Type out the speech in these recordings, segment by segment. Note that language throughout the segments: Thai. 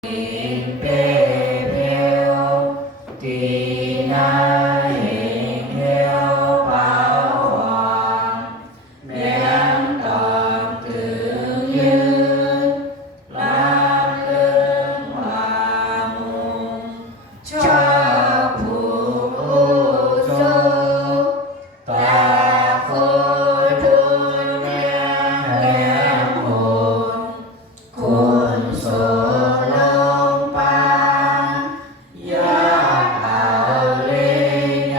เปเพียวตีนาเหงเฮียวเปาหวังเมียงตอบถึงยืนรับเรื่องว่ามุงชอบผูกอุสุตาคูทุนเนียงแหลมหุนคุณโสลงปางยาเอาเลีย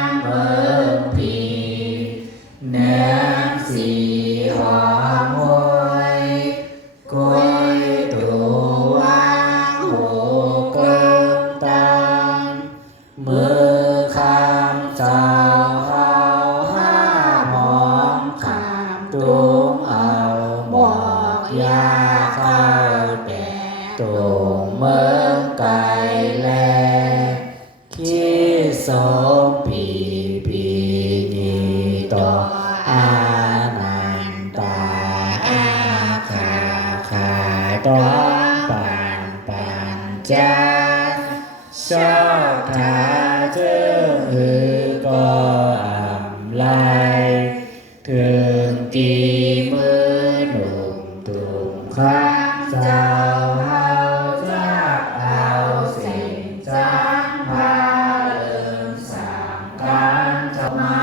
งเมืองพีเนื้อสีหอมหวยกล้วยตัววางหูเกิมตังมือคำเจ้าเขาห้าหมองขามตุงเอาบอกยาเข้าแต่ตุงเมืองไกลแลคิดสมปีปีนีต่ออานันตาอาคาคาต้องปันปันจาชอบทาเจ้าหือก็อำไลถึงตีมือหนุ่มตุ่มข้าเจ้าเฮาจักเอาสิ่งจังพาเอิงสามกันจะมา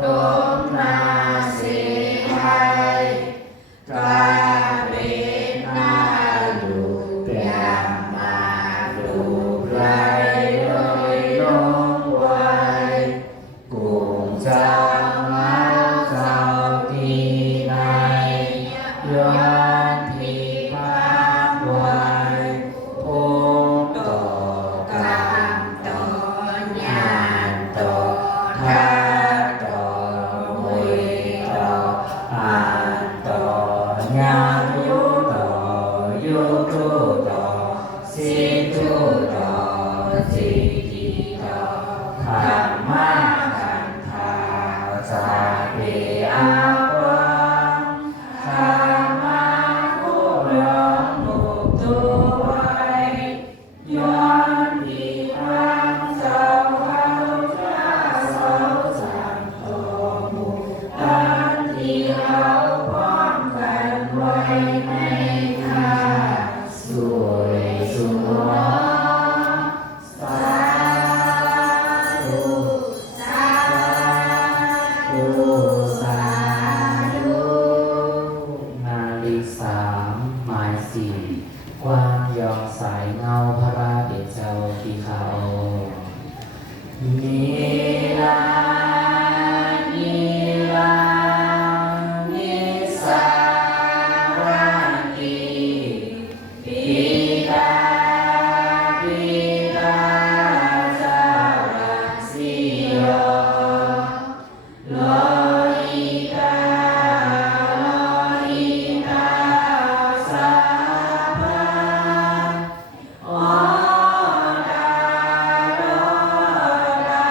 ต้มนาสีไทยกลาเป็นหน้าดูเปลี่ยนมาดูไรเลยน้องไว้กุงเจ้ามาเจ้าที่ไหนย้อนที่ความไว้ภูมิต่อกรรมต่อญาณต่อท่าต่อมือต่ออ่านต่อญาณยุต่อยุทุต่อสิทุต่อสิทิต่อธรรมะขันธาสาปิอาวังธรรมะผู้ร้องบุกตัวไว้ย้อนที่ความเศร้าเอาจ้าเศร้าสั่งตัวบุกอันที่เอาพร้อมกันไว้ในข้าสวยสุรสาธุสาธุสาธุนาฬิสามหมายสี่ความยอมสายเงาพระราเดชเจ้าที่เขานิรันดร์นิรันดร์นิสารันติปิตาปิตาจารัสสิโยโลหิตาโลหิตาสัพพะโอตาโลตา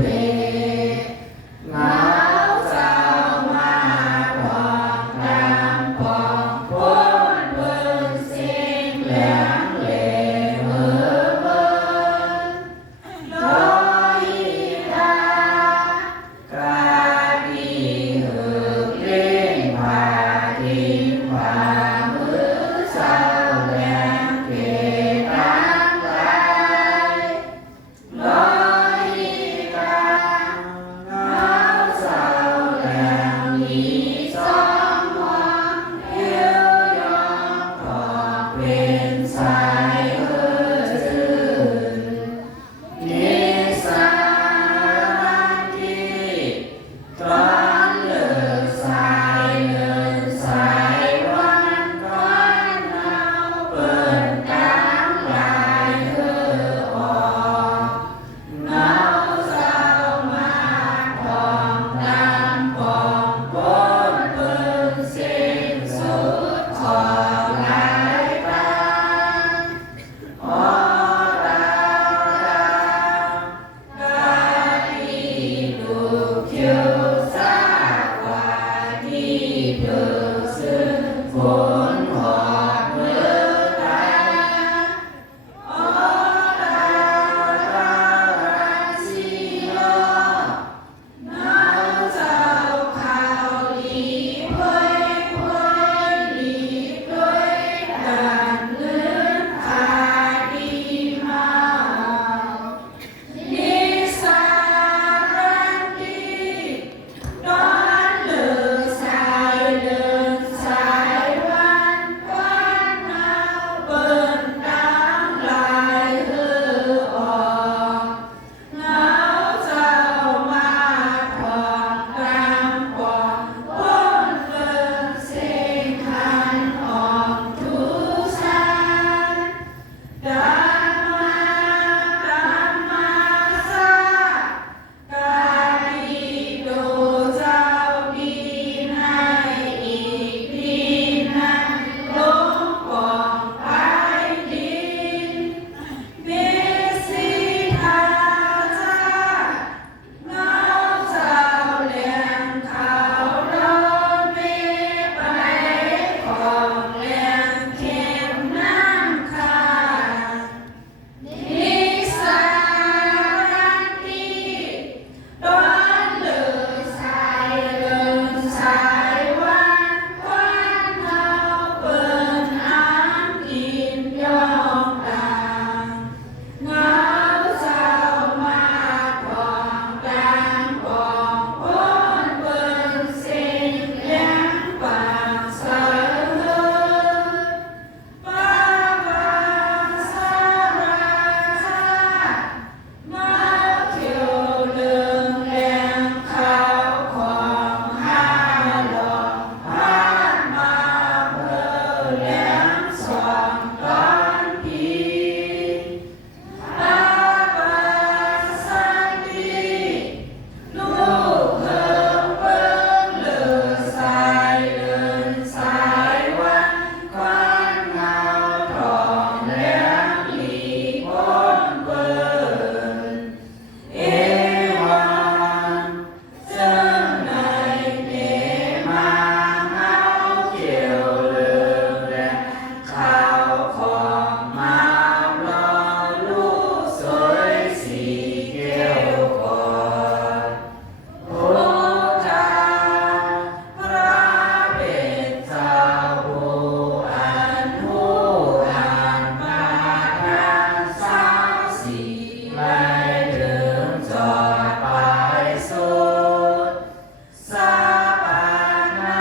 เพเงาเศร้ามาพองตามปองพ้นเบิ่งสิ่งเหลืองเหลวเบิ่งโดยตากาดีหืบเล่นผาทิ้งผามือเศร้าแรงเกตังไหลลอยตาเงาเศร้าแรงมีสองมองเที่ยวยองขอบเป็นสายเอื้อซื่นนิสานที่ตอนเลิกสายเลินสายวันก่อนเอาเปิดตามลายเอื้อออกเงาเศร้ามาพองตามปองพ้นเบิ่งสิ้นสุดขอบหลายตาโอ้ดาวกาดีดูคิวซากว่าดีเดือซึ่งฝนหอดมือตาโอ้ดาวราศีโลเงาเจ้าข่าวดีเผยเผยดีด้วยด่านเงินขาดีมานิสารันดีดอนเลือสายเดินสายวันก่อนเอาเบิ่นตามลายเฮือออกเงาเจ้ามาพองตามปองพ้นเบิ่งเส้นคันออกทุสานดามาสากาดีโดเจ้าดีในอีกดีนั้นลงปองไปดินเมสิทาจาเงาเจ้าแหลมขาวดอกเมไปของแหลมเข้มน้ำค้าง นิสารันดีดอนเลือสายเลินสายวันก่อนเอาเปิดอ้างกินยอมต่างเงาเจ้ามาพองตามปองพ้นเบิ่งสิ่งเลี้ยงปากเสริญปากสาราชาเงาเขียวเหลืองแดงขาวของห้าหลอกผ่านมาเพื่อแหลมสองตอนพีอาบาสันดีลูกเพิ่มเบิ่งเลือสายเดินสายวันก่อนเงาทองแหลมหลีพ้นเบิ่งเอวันจึงในเนมาเงาเขียวเหลืองแดงขาวของมาลอลูกสวยสีเขียวก่อนโอ้เจ้าพระเป็นเจ้าผู้อันหูอ่านมาทางสาวสีไล่ถึงจอดไปสุดสาปานา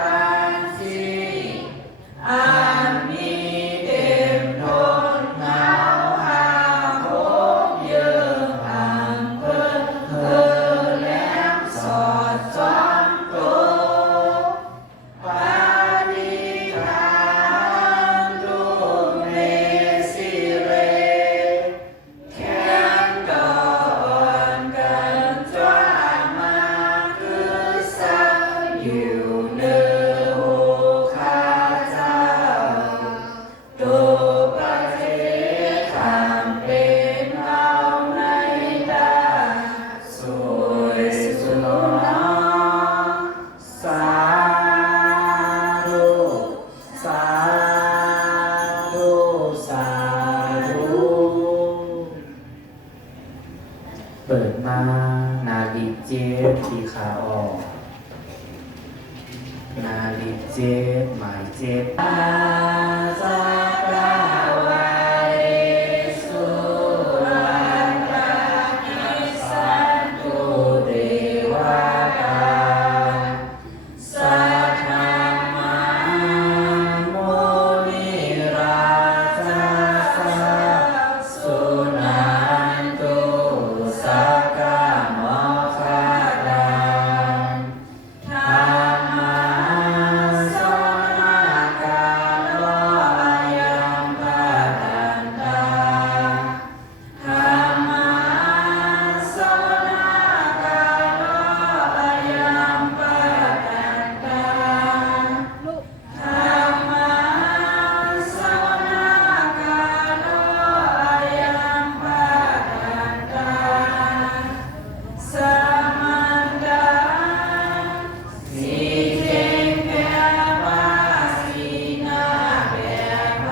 รังสีอันมีเต็มทนเงาหาโคงเยือกอังเพิ่นแหลมสอดจ้องตัวปานิธานลูกเมสิเรแค่น เปิดมานาฬิเจปีขาออกนาฬิเจหมายเจ็บอาสากาวาริสุรารานิสันตุเทวตาสัทธามาโมนิราชาสาสุนันตุสักกะโมคคัลลังธรรมาสนากาโลอายัมปะทันตาธรรมาสนากาโลอายัมปะทันตาธรรมาสนากาโลอายัมปะทันตาสัมมันตาสีเจงเปียปาสีนาเปียไป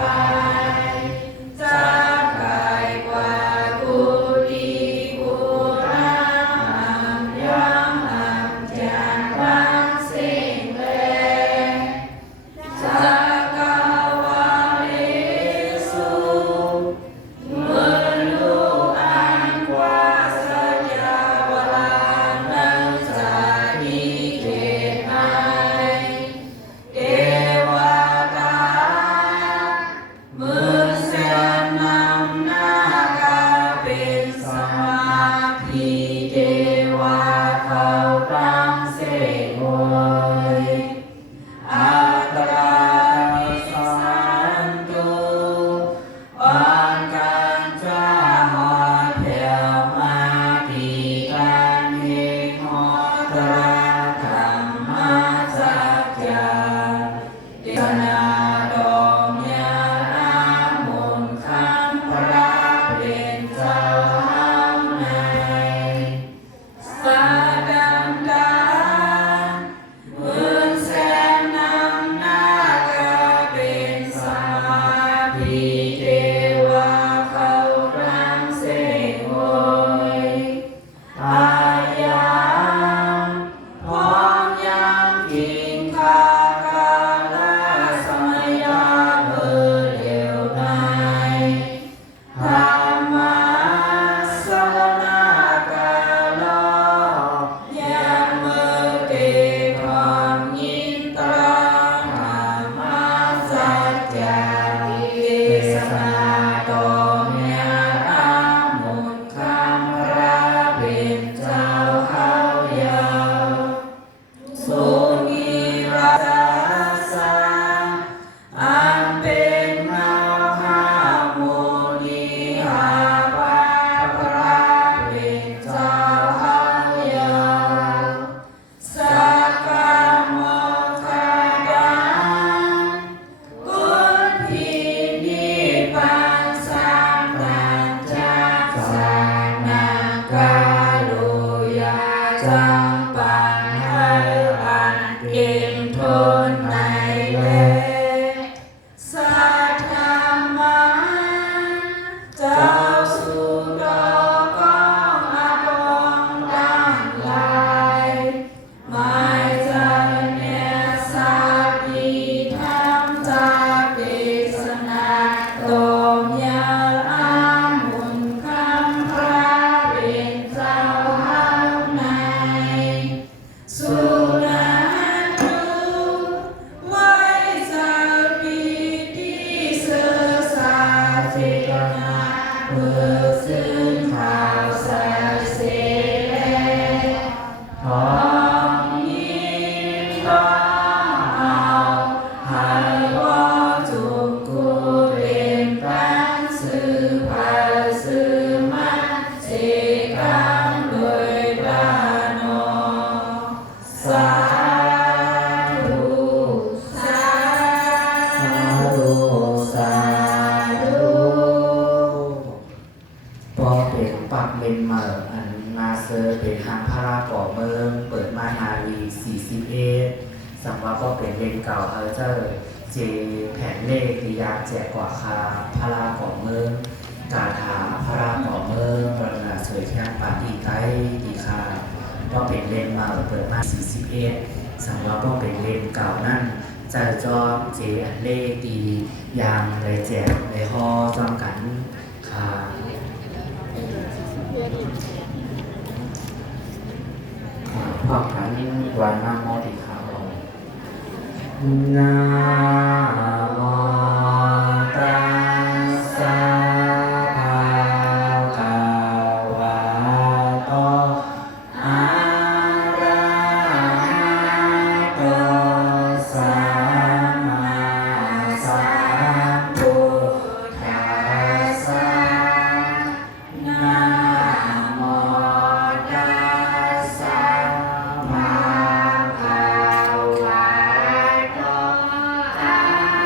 จะไกลกว่ากุฏิกุรังยังอังเจียนรังสิ่งเลจักรวาลิสุมือลูกอันกว่าสัจจวลานังสาธิเกตไนเทวตามือเสียนำหน้ากาเป็นสมาธิเทวาเขาตั้งเสกโวยอัตรามิสันตุปันกันจาหอดเพียวมาตีกันเฮงหอตระธรรมสัจจาเดชนาดองยานามุนคำพระเป็นเจ้าเฮาในสาดันดาหมื่นแสนนำหน้ากาเป็นสมาธิเทวาเขารังเสกโวยอายังพร้อมยังกินคากาลาสมัยยาเบอเดียวในธรรมาสนากาโลยังเมื่อเตทองยินตราธรรมาสัจจาเทศนาตองยาอามุนคำพระเป็นเจ้าเฮายาวสุนีราชาอันเป็นเงาห้าโมนีหาปาพระเป็นเจ้าเฮายาวสักกะโมคคัลลังกุณพินิปัสสังตัญจสานากาโลยาจังปันให้อันเก่งทนในเวสัทธามาเจ้าสุดอกองอาภรณ์ตั้งหลายหมายใจเนี่ยสัพพิธรรมจากเทศนาตมยาอามุนคำพระเป็นเจ้าเฮาในสุนันตุไว้สาปีที่เสสาเจนาเพื่อซึ่งข่าวสารเสเลทองยิ้มร้องเอาให้ว่าจุกกูเป็นกันสื่อพาสื่อมันเสกังโดยตาโนสาธุสาธุสาธุพอเป็นปักเป็นเหมออันมาเซอร์เป็นทางพระราก่อเมืองเปิดมานาลี41สังว่าก็เป็นเลนเก่าเจ้าเจแผ่นเลขที่ยากแจกกว่าคาพระราก่อเมืองกาถาพระราก่อเมืองบรรณาสวยแค่ปาฏิกา พ่อเป็นเล่นมาเปิดมา41สังว่าพ่อเป็นเล่นเก่านั่นจะจอมเจอันเล่ตียางเลยแจกเลยฮอจอมกันค่ะพร้อมกันวันมาโมติขาวนะโมตัสสะภะคะวะโตอะระหะโตสัมมาสัมพุทธัสสะนะโมตัสสะภะคะวะโตอะ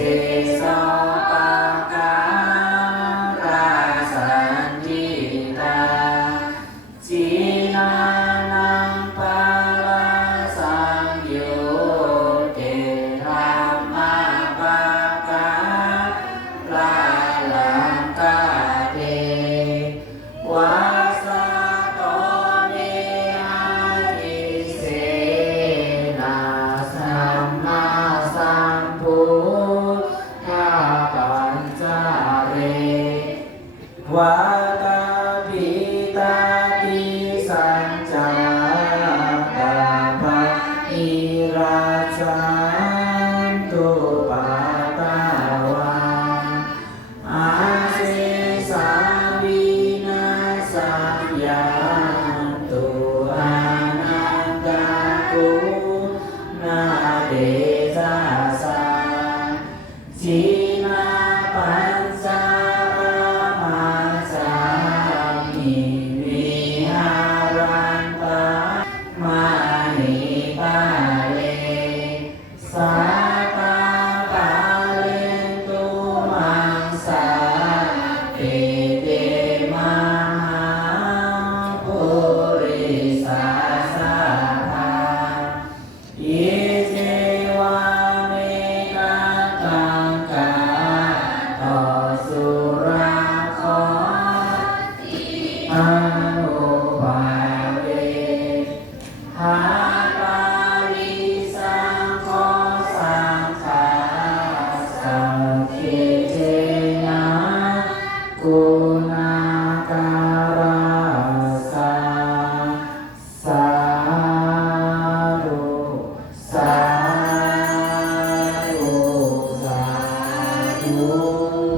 สิโสปะการาสันทิตาจีนานังปาลาสังโยเกธรรมะปะการาลังกาเตวาสาโตเมอาทิเสนาสัมมาสัมพุทธาปัญจเรวาตาปิตาติสัจจาตาภะอิราชันตุปาตาวาอาเสสาวินาสัญญาตุอานันตากุนาเดชาสาจีนาปัญจารมาสามิวิหารันตามาหิตาเลสาตาปาเลนตุมังสาเอเตมหาปุริสาสาภาเยเจวาเมกัตตังกาโตสุราโคติอนุภาเวหาปาริสังโฆสังฆาสังฆเจนะกุณาการาสาสาธุสาธุสาธุ